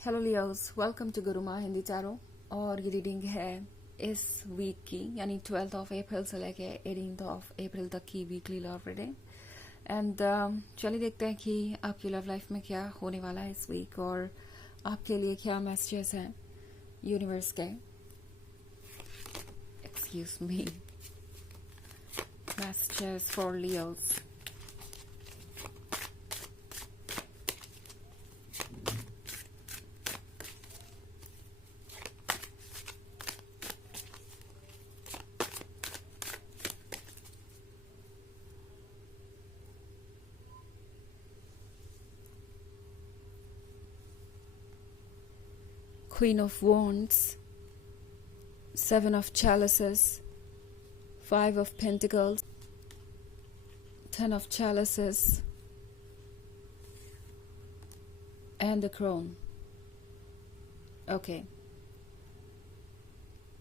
Hello Leos, welcome to Guruma Hindi चारों। और ये रीडिंग है इस वीक की, यानी 12 ऑफ अप्रैल से लेके 18 ऑफ अप्रैल तक की वीकली लव रीडिंग। एंड चलिए देखते हैं कि आपकी लव लाइफ में क्या होने वाला है इस वीक और आपके लिए क्या मैसेजेस हैं यूनिवर्स के। Excuse me, messages for Leos. Queen of Wands, Seven of Chalices, Five of Pentacles, Ten of Chalices, and the Crown. Okay.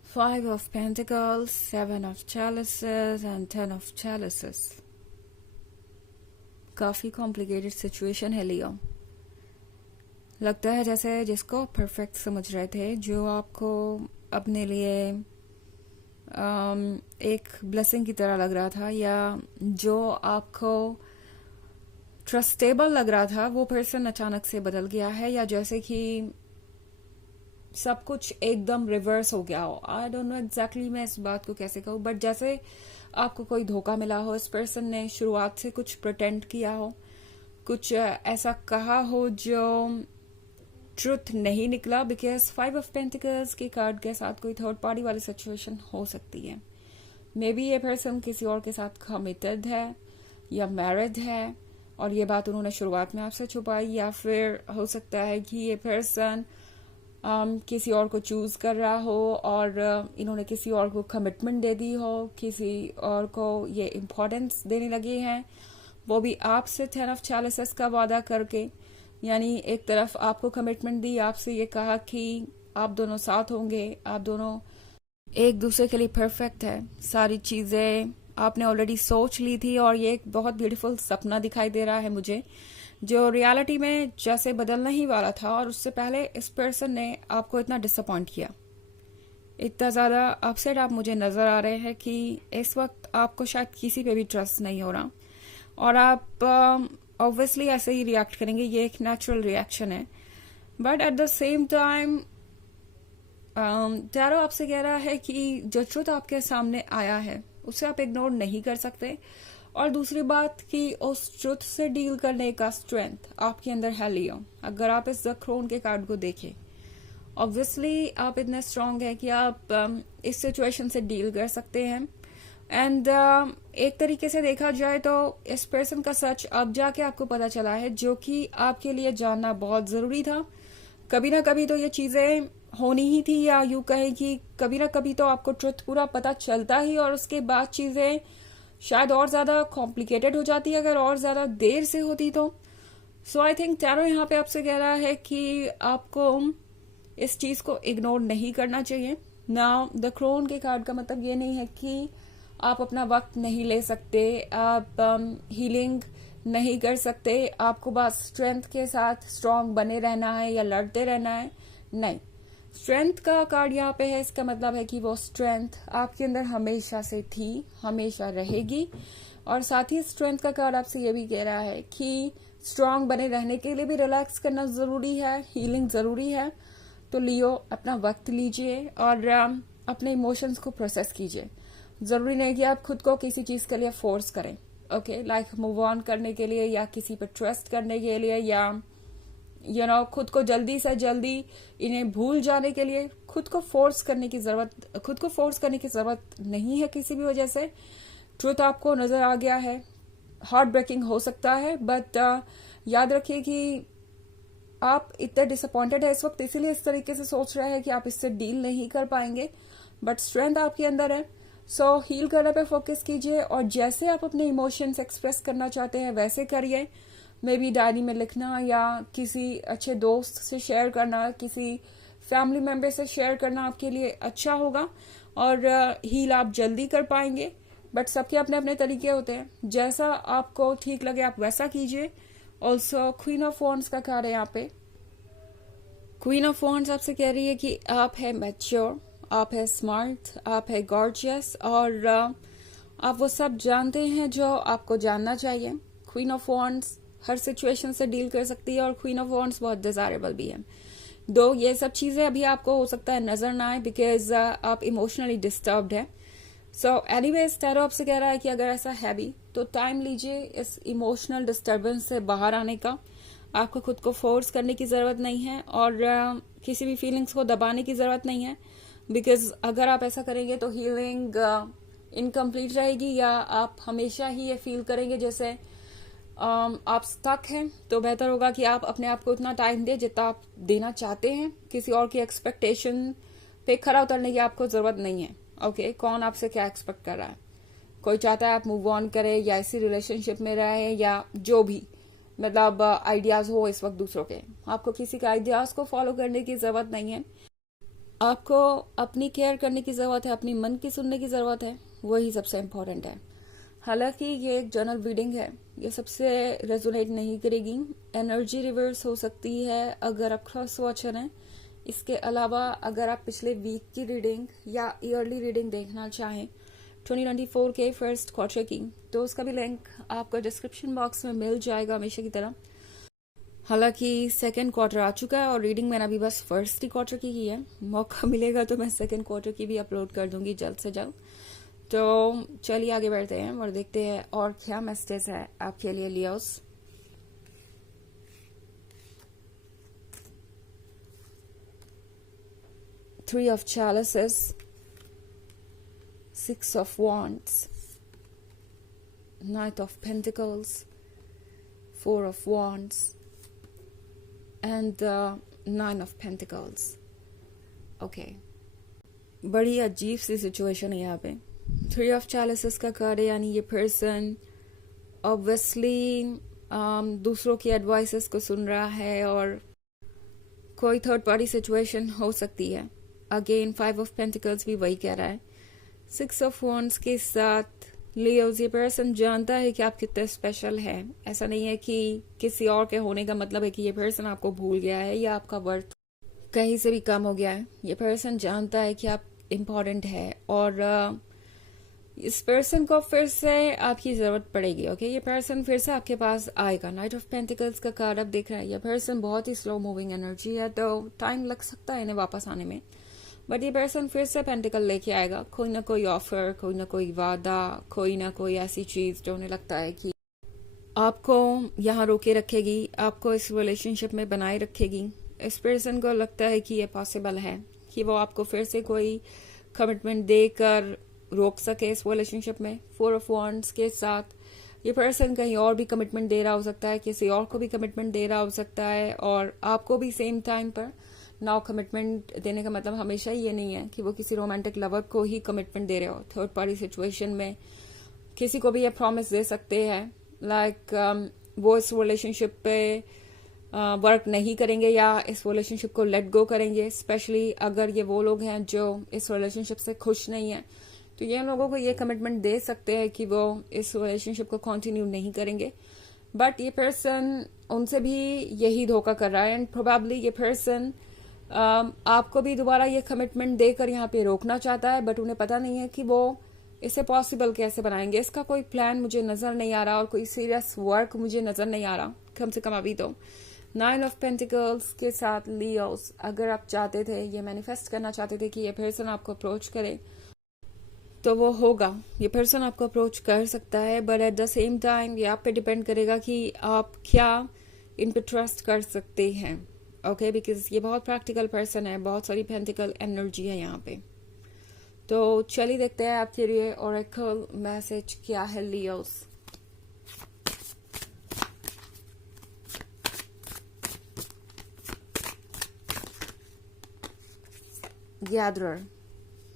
Five of Pentacles, Seven of Chalices, and Ten of Chalices. काफी complicated situation है लियो। लगता है जैसे जिसको perfect समझ रहे थे, जो आपको अपने लिए एक ब्लेसिंग की तरह लग रहा था, या जो आपको ट्रस्टेबल लग रहा था, वो पर्सन अचानक से बदल गया है, या जैसे कि सब कुछ एकदम रिवर्स हो गया हो। आई डोंट नो एग्जैक्टली मैं इस बात को कैसे कहूँ, बट जैसे आपको कोई धोखा मिला हो, इस पर्सन ने शुरुआत से कुछ प्रिटेंड किया हो, कुछ ऐसा कहा हो जो ट्रुथ नहीं निकला। बिकॉज 5 ऑफ पेंटिकल्स के कार्ड के साथ कोई थर्ड पार्टी वाली सिचुएशन हो सकती है। मे बी ये पर्सन किसी और के साथ कमिटेड है या मैरिड है और ये बात उन्होंने शुरुआत में आपसे छुपाई, या फिर हो सकता है कि ये पर्सन किसी और को चूज कर रहा हो और इन्होंने किसी और को कमिटमेंट दे दी हो, किसी और को ये इम्पोर्टेंस देने लगे हैं, वो भी आपसे 10 ऑफ चैलिसेस का वादा करके। यानी एक तरफ आपको कमिटमेंट दी, आपसे ये कहा कि आप दोनों साथ होंगे, आप दोनों एक दूसरे के लिए परफेक्ट है, सारी चीजें आपने ऑलरेडी सोच ली थी, और ये एक बहुत ब्यूटीफुल सपना दिखाई दे रहा है मुझे, जो रियलिटी में जैसे बदलने ही वाला था। और उससे पहले इस पर्सन ने आपको इतना डिसअपॉइंट किया, इतना ज्यादा अपसेट आप मुझे नजर आ रहे हैं कि इस वक्त आपको शायद किसी पे भी ट्रस्ट नहीं हो रहा, और आप ऑब्वियसली ऐसे ही रिएक्ट करेंगे। ये एक नेचुरल रिएक्शन है, but at the same time tarot आपसे कह रहा है कि जो ट्रुथ आपके सामने आया है उसे आप इग्नोर नहीं कर सकते। और दूसरी बात कि उस ट्रुथ से डील करने का स्ट्रेंथ आपके अंदर है लियो। अगर आप इस द क्रोन के कार्ड को देखें, ऑब्वियसली आप इतने स्ट्रांग है कि आप इस सिचुएशन से डील कर सकते हैं। एंड एक तरीके से देखा जाए तो इस पर्सन का सच अब जाके आपको पता चला है, जो कि आपके लिए जानना बहुत जरूरी था। कभी ना कभी तो ये चीजें होनी ही थी, या यूं कहें कि कभी ना कभी तो आपको ट्रुथ पूरा पता चलता ही, और उसके बाद चीजें शायद और ज्यादा कॉम्प्लिकेटेड हो जाती अगर और ज्यादा देर से होती तो। सो आई थिंक टैरो यहाँ पे आपसे कह रहा है कि आपको इस चीज को इग्नोर नहीं करना चाहिए। नाउ द क्रोन के कार्ड का मतलब ये नहीं है कि आप अपना वक्त नहीं ले सकते, आप हीलिंग नहीं कर सकते, आपको बस स्ट्रेंथ के साथ स्ट्रांग बने रहना है या लड़ते रहना है। नहीं, स्ट्रेंथ का कार्ड यहाँ पे है, इसका मतलब है कि वो स्ट्रेंथ आपके अंदर हमेशा से थी, हमेशा रहेगी। और साथ ही स्ट्रेंथ का कार्ड आपसे ये भी कह रहा है कि स्ट्रांग बने रहने के लिए भी रिलैक्स करना जरूरी है, हीलिंग जरूरी है। तो लियो, अपना वक्त लीजिए और अपने इमोशंस को प्रोसेस कीजिए। जरूरी नहीं कि आप खुद को किसी चीज के लिए फोर्स करें, ओके, लाइक मूव ऑन करने के लिए, या किसी पर ट्रस्ट करने के लिए, या खुद को जल्दी से जल्दी इन्हें भूल जाने के लिए खुद को फोर्स करने की जरूरत नहीं है किसी भी वजह से। ट्रुथ आपको नजर आ गया है, हार्ट ब्रेकिंग हो सकता है, बट याद रखिए कि आप इतने डिसअपॉइंटेड है इस वक्त, इसीलिए इस तरीके से सोच रहे हैं कि आप इससे डील नहीं कर पाएंगे, बट स्ट्रेंथ आपके अंदर है। सो हील करने पे फोकस कीजिए, और जैसे आप अपने इमोशंस एक्सप्रेस करना चाहते हैं वैसे करिए। मे बी डायरी में लिखना, या किसी अच्छे दोस्त से शेयर करना, किसी फैमिली मेंबर से शेयर करना आपके लिए अच्छा होगा, और हील आप जल्दी कर पाएंगे। बट सबके अपने अपने तरीके होते हैं, जैसा आपको ठीक लगे आप वैसा कीजिए। ऑल्सो क्वीन ऑफ वॉन्ड्स का कार्ड है यहाँ पे, क्वीन ऑफ वॉन्ड्स आपसे कह रही है कि आप है मैच्योर, आप है स्मार्ट, आप है गॉर्जियस और आप वो सब जानते हैं जो आपको जानना चाहिए। Queen of wands her situation से डील कर सकती है और क्वीन ऑफ वॉन्ड्स बहुत डिजायरेबल भी है। दो ये सब चीजें अभी आपको हो सकता है नजर ना आए बिकॉज आप इमोशनली डिस्टर्ब्ड है। सो एनीवेज टैरो आपसे कह रहा है कि अगर ऐसा है भी तो टाइम लीजिए इस इमोशनल डिस्टर्बेंस से बाहर आने का। आपको खुद को फोर्स करने की जरूरत नहीं है और किसी भी फीलिंग्स को दबाने की जरूरत नहीं है बिकॉज अगर आप ऐसा करेंगे तो हीलिंग इनकम्प्लीट रहेगी या आप हमेशा ही ये फील करेंगे जैसे आप स्टक हैं। तो बेहतर होगा कि आप अपने आप को उतना टाइम दें जितना आप देना चाहते हैं। किसी और की एक्सपेक्टेशन पे खरा उतरने की आपको जरूरत नहीं है। ओके कौन आपसे क्या एक्सपेक्ट कर रहा है? कोई चाहता है आप मूव ऑन करें या इसी रिलेशनशिप में रहें या जो भी मतलब आइडियाज हो इस वक्त दूसरों के, आपको किसी के आइडियाज को फॉलो करने की जरूरत नहीं है। आपको अपनी केयर करने की जरूरत है, अपनी मन की सुनने की जरूरत है, वही सबसे इम्पोर्टेंट है। हालांकि ये एक जनरल रीडिंग है, ये सबसे रेजोनेट नहीं करेगी। एनर्जी रिवर्स हो सकती है अगर आप क्रॉस वॉचर हैं। इसके अलावा अगर आप पिछले वीक की रीडिंग या ईयरली रीडिंग देखना चाहें 2024 के फर्स्ट क्वार्टर की, तो उसका भी लिंक आपको डिस्क्रिप्शन बॉक्स में मिल जाएगा हमेशा की तरह। हालांकि सेकेंड क्वार्टर आ चुका है और रीडिंग मैंने अभी बस फर्स्ट ही क्वार्टर की है। मौका मिलेगा तो मैं सेकेंड क्वार्टर की भी अपलोड कर दूंगी जल्द से जल्द। तो चलिए आगे बढ़ते हैं और देखते हैं और क्या मैसेज है आपके लिए Leos. Three of chalices, six of wands, knight of pentacles, four of wands and nine of pentacles. Okay बड़ी अजीब सी सिचुएशन है यहाँ पे। थ्री ऑफ चैलिसेस का कार्ड है यानी ये पर्सन ऑब्वियसली दूसरों की एडवाइसेस को सुन रहा है और कोई थर्ड पार्टी सिचुएशन हो सकती है। अगेन फाइव ऑफ पेंटिकल्स भी वही कह रहा है। सिक्स ऑफ वॉन्ड्स के साथ लियोस ये पर्सन जानता है कि आप कितने स्पेशल हैं। ऐसा नहीं है कि किसी और के होने का मतलब है कि ये पर्सन आपको भूल गया है या आपका वर्थ कहीं से भी कम हो गया है। ये पर्सन जानता है कि आप इम्पोर्टेंट है और इस पर्सन को फिर से आपकी जरूरत पड़ेगी। ओके ये पर्सन फिर से आपके पास आएगा। नाइट ऑफ पेंटिकल्स का कार्ड आप देख रहे हैं। ये पर्सन बहुत ही स्लो मूविंग एनर्जी है तो टाइम लग सकता है इन्हें वापस आने में, बट ये पर्सन फिर से पेंटिकल लेके आएगा। कोई ना कोई ऑफर, कोई ना कोई वादा, कोई ना कोई ऐसी चीज जो उन्हें लगता है कि आपको यहाँ रोके रखेगी, आपको इस रिलेशनशिप में बनाए रखेगी। इस पर्सन को लगता है कि ये पॉसिबल है कि वो आपको फिर से कोई कमिटमेंट देकर रोक सके इस रिलेशनशिप में। फोर ऑफ वॉन्ड्स के साथ ये पर्सन कहीं और भी कमिटमेंट दे रहा हो सकता है, किसी और को भी कमिटमेंट दे रहा हो सकता है और आपको भी सेम टाइम पर। नाउ कमिटमेंट देने का मतलब हमेशा ये नहीं है कि वो किसी रोमांटिक लवर को ही कमिटमेंट दे रहे हो। थर्ड पार्टी सिचुएशन में किसी को भी ये प्रॉमिस दे सकते हैं लाइक वो इस रिलेशनशिप पे वर्क नहीं करेंगे या इस रिलेशनशिप को लेट गो करेंगे। स्पेशली अगर ये वो लोग हैं जो इस रिलेशनशिप से खुश नहीं है तो ये लोगों को ये कमिटमेंट दे सकते हैं कि वो इस रिलेशनशिप को कंटिन्यू नहीं करेंगे। बट ये पर्सन उनसे भी यही धोखा कर रहा है एंड प्रोबेबली ये पर्सन आपको भी दोबारा ये कमिटमेंट देकर यहाँ पे रोकना चाहता है, बट उन्हें पता नहीं है कि वो इसे पॉसिबल कैसे बनाएंगे। इसका कोई प्लान मुझे नजर नहीं आ रहा और कोई सीरियस वर्क मुझे नजर नहीं आ रहा कम से कम अभी तो। नाइन ऑफ पेंटिकल्स के साथ लियोस, अगर आप चाहते थे ये मैनिफेस्ट करना चाहते थे कि ये पर्सन आपको अप्रोच करे तो वो होगा। ये पर्सन आपको अप्रोच कर सकता है but at the same time ये आप पे डिपेंड करेगा कि आप क्या इन पे ट्रस्ट कर सकते हैं। ओके बिकॉज ये बहुत प्रैक्टिकल पर्सन है, बहुत सारी पेंटिकल एनर्जी है यहाँ पे। तो चलिए देखते हैं आपके लिए ओरेकल मैसेज क्या है लियोस।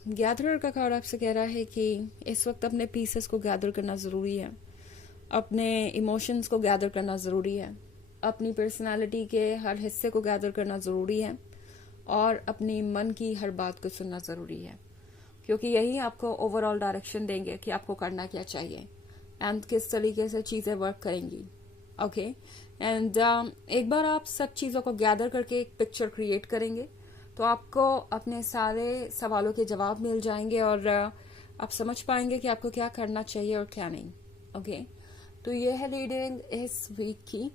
गैदरर का कार्ड आपसे कह रहा है कि इस वक्त अपने पीसेस को गैदर करना जरूरी है, अपने इमोशंस को गैदर करना जरूरी है, अपनी पर्सनालिटी के हर हिस्से को गैदर करना जरूरी है और अपनी मन की हर बात को सुनना जरूरी है, क्योंकि यही आपको ओवरऑल डायरेक्शन देंगे कि आपको करना क्या चाहिए एंड किस तरीके से चीजें वर्क करेंगी। ओके एंड एक बार आप सब चीज़ों को गैदर करके एक पिक्चर क्रिएट करेंगे तो आपको अपने सारे सवालों के जवाब मिल जाएंगे और आप समझ पाएंगे कि आपको क्या करना चाहिए और क्या नहीं. ओके तो ये है रीडिंग इस वीक की.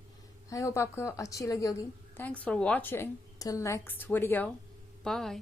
आई होप आपको अच्छी लगी होगी. Thanks for watching. Till next video. Bye.